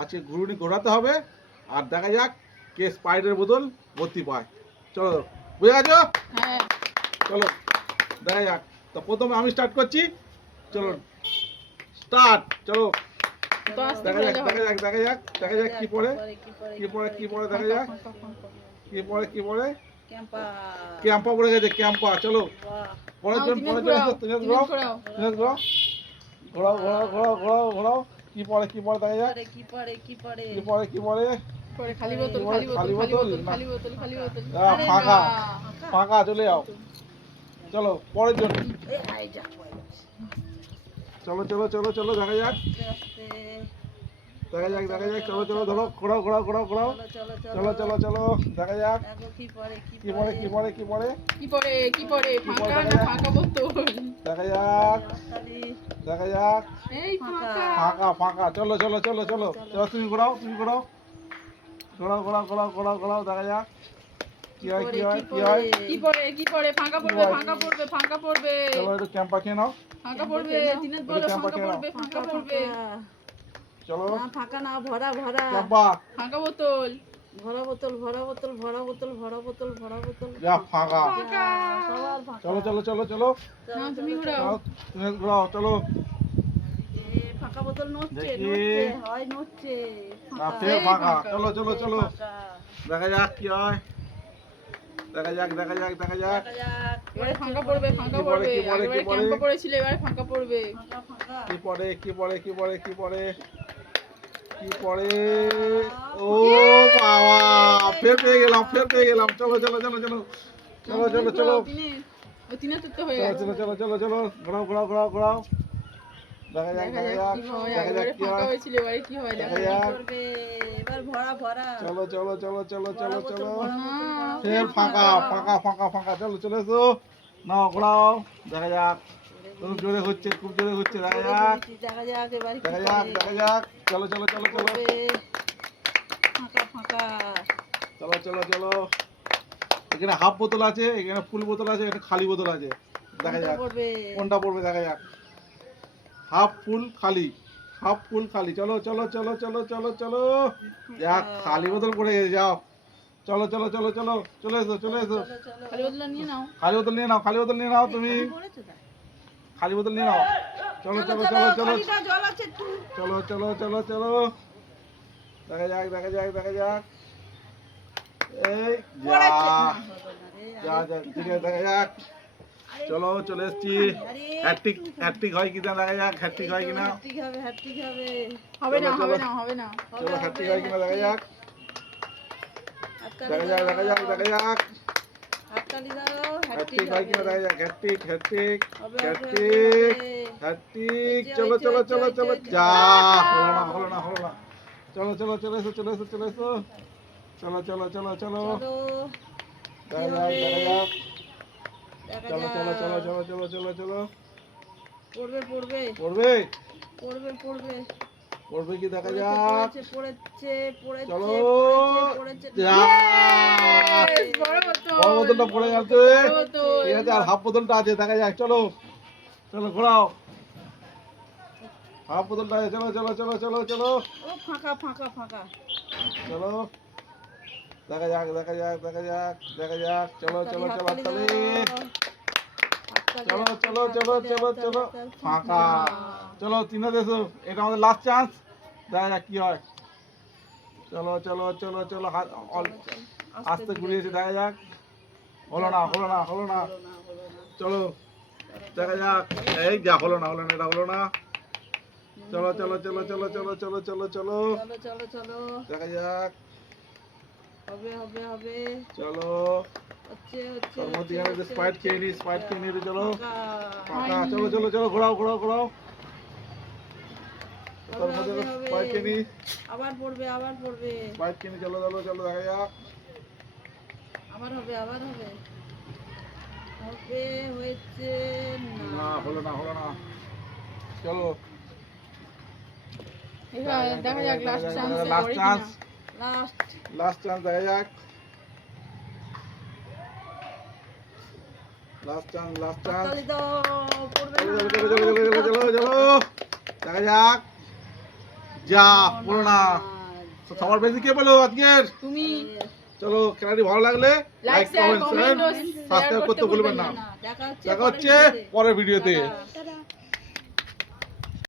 আজকে ঘুরুনি ঘোরাতে হবে আর দেখা যাক কে স্প্রাইটের বোতল ভর্তি পায়। চলো, বুঝে গেছো? হ্যাঁ চলো দেখা যাক। তো প্রথমে আমি স্টার্ট করছি। চলো স্টার্ট। চলো তো আস্তে দেখা করে যাক দেখা যাক দেখা যাক দেখা যাক কি পড়ে কি পড়ে কি পড়ে দেখা যাক কি পড়ে কি পড়ে। ক্যাম্পা পড়ে গেছে, ক্যাম্পা। চলো পরের জন পরের জন তুমি ঘোরাও তুমি ঘোরাও ঘোরাও ঘোরাও ঘোরাও ঘোরাও ঘোরাও। কি পড়ে কি পড়ে দেখা যাক কি পড়ে কি পড়ে। পরে খালি বোতল খালি বোতল খালি বোতল খালি বোতল খালি বোতল আরে ফাঁকা না ফাঁকা, চলে যাও। চলো পরের জন। চলো চলো চলো চলো দেখা যাক দেখা যাক দেখা যাক। চলো চলো ধরো ঘোরাও ঘোরাও ঘোরাও ঘোরাও। চলো চলো চলো দেখা যাক কি পড়ে কি পড়ে কি পড়ে কি পরে কি পরে ফাঁকা না ফাঁকা বোতল দেখা যাক দেখা যাক। এই ফাঁকা ফাঁকা ফাঁকা। চলো চলো চলো চলো চলো তুমি ঘোরাও তুমি ঘোরাও ঘোরাও ঘোরাও ঘোরাও ঘোরাও ঘোরাও দেখা যাক কি হয় কি হয় কি হয়। কি পরে ফাঁকা পড়বে ফাঁকা পড়বে ফাঁকা পড়বে চলো একটু ক্যাম্পা খেয়ে নাও। ফাঁকা পড়বে দিনের বলো ফাঁকা পড়বে ফাঁকা পড়বে চলো না ফাঁকা না ভরা ভরা ক্যাম্পা ফাঁকা বোতল ভরা বোতল ভরা বোতল ভরা বোতল ভরা বোতল ভরা বোতল যা ফাঁকা। ফাঁকা সবার ফাঁকা চলো চলো চলো চলো না তুমি ঘুরাও চলো, তুমি ঘোরাও চলো। এ ফাঁকা বোতল নড়ছে দেখি। নড়ছে হয় নড়ছে না ফের ফাঁকা। ফাঁকা। চলো চলো চলো ফাঁকা দেখা যাক কি হয় দেখা যাক দেখা যাক দেখা যাক। দেখা যাক এবারে ফাঁকা পড়বে ফাঁকা কি পড়ে, পড়বে কি পড়ে, এবারে কি পড়ে? ক্যাম্পা পড়েছিল এবারে ফাঁকা পড়বে ফাঁকা ফাঁকা কি পড়ে কি পড়ে কি পড়ে কি পড়ে কি পড়ে। ও বাবা, ফের পেয়ে গেলাম ফের পেয়ে গেলাম। চলো চলো চলো চলো চলো চলো চলো ওই তিনে তুলতে হয়ে চলো গেছে চলো চলো চলো চলো ঘোরাও ঘোরাও ঘোরাও ঘোরাও দেখা যাক দেখা দেখা যাক যাক কি হয় দেখা যাক এবারে কি ফাঁকা হয় হয়েছিল এবারে কি হয় দেখা দেখা যাক যাক। করবে এবার ভরা ভরা চলো চলো চলো চলো চলো চলো না, ফের ফাঁকা ফাঁকা ফাঁকা ফাঁকা। চলো চলে এসো নাও ঘোরাও দেখা যাক। খুব জোরে হচ্ছে খুব জোরে হচ্ছে দেখা যাক দেখা যাক এবার কি দেখা যাক দেখা যাক। চলো চলো চলো চলো করবে ফাঁকা ফাঁকা চলো চলো চলো। এখানে হাফ বোতল আছে এখানে ফুল বোতল আছে এখানে খালি বোতল আছে দেখা যাক করবে কোনটা পড়বে দেখা যাক। হাফ ফুল খালি হাফ ফুল খালি। চলো চলো চলো চলো চলো চলো। যাক খালি বোতল পড়ে গেছে যাও। চলো চলো চলো চলো চলে এসো চলে এসো। খালি বোতল নিয়ে নাও খালি বোতল নিয়ে নাও খালি বোতল নিয়ে নাও তুমি খালি বোতল নিয়ে নাও। চলো চলো চলো চলো খালিটা জল আছে একটু চলো চলো চলো চলো দেখা যাক দেখা যাক দেখা যাক। এই যা যা যা ঠিক আছে দেখা যাক। চলো চলে এসছি। হ্যাট্রিক হ্যাট্রিক হয় কিনা দেখা যাক হ্যাট্রিক হয় কিনা। হ্যাট্রিক হবে হ্যাট্রিক হবে হবে না চলো, হবে চলো। না হবে না চলো হ্যাট্রিক হয় কিনা দেখা যাক হাততালি দেখা যাক দাও দেখা যাক দেখা যাক। হাততালি দাও হ্যাট্রিক হয় কিনা দেখা যাক। হ্যাট্রিক হ্যাট্রিক হবে, হ্যাট্রিক হবে। হ্যাট্রিক। হয়েছে, চলো চলো হয়েছে, চলো হয়েছে, চলো হয়েছে। যা হলো না হলো না হলো না। চলো চলো চলে এসো চলে এসো চলে এসো চলো চলো চলো চলো চলো দেখা যাক দেখা যাক। দেখা চলো চলো যাক। চলো চলো চলো চলো চলো পড়বে পড়বে পড়বে পড়বে পড়বে পড়বে কি দেখা যাক। পড়েছে পড়েছে পড়েছে চলো পড়েছে যা বড় বোতল বড় বোতলটা পড়ে গেছে বড় বোতল ঠিক আছে আর হাফ বোতলটা আছে দেখা যাক। চলো চলো ঘোরাও হাফ বোতলটা আছে চলো চলো চলো চলো চলো ও ফাঁকা ফাঁকা ফাঁকা চলো দেখা যাক দেখা যাক দেখা যাক দেখা যাক। চলো চলো চলো হাততালি হাততালি। দাও। হাততালি, চলো হাততালি, চলো চলো হাততালি, চলো হাততালি, চলো হাততালি। ফাঁকা। চলো তিনে দেশো এটা আমাদের লাস্ট চান্স দেখা যাক কি হয়। চলো চলো চলো চলো আস্তে ঘুরিয়েছে দেখা যাক। হলো না হলো না হলো না। হলো না, হলো না। চলো দেখা যাক। এই যা হলো না এটা হলো না। চলো চলো চলো চলো চলো চলো চলো চলো চলো চলো চলো দেখা যাক। হবে হবে হবে চলো হচ্ছে হচ্ছে তার মধ্যে হচ্ছে, হচ্ছে, স্পাইট খেয়ে নি হচ্ছে। স্পাইট খেয়ে নিয়ে চলো ফাঁকা। ফাঁকা। চলো চলো চলো ঘোরাও ঘোরাও ঘোরাও তার হবে, মধ্যে হবে, হবে। স্পাইট খেয়ে নি আবার পড়বে আবার পড়বে স্পাইট খেয়ে নি। চলো চলো চলো দেখা যাক। আবার হবে আবার হবে হবে হয়েছে না না হলো না হলো না। চলো এবার দেখা যাক last chance last chance last last chance দেখা যাক। Last chance last chance. হাততালি দাও পড়বে চলো না চলো চলো চলো চলো চলো চলো দেখা যাক যা বলো না। সবার বেশি কে বলো আজকের? তুমি চলো খেলাটি ভালো লাগলে like like share comment comment ও সাবস্ক্রাইব করতে ভুলবেন না। দেখা হচ্ছে দেখা হচ্ছে পরের ভিডিওতে। টাটা।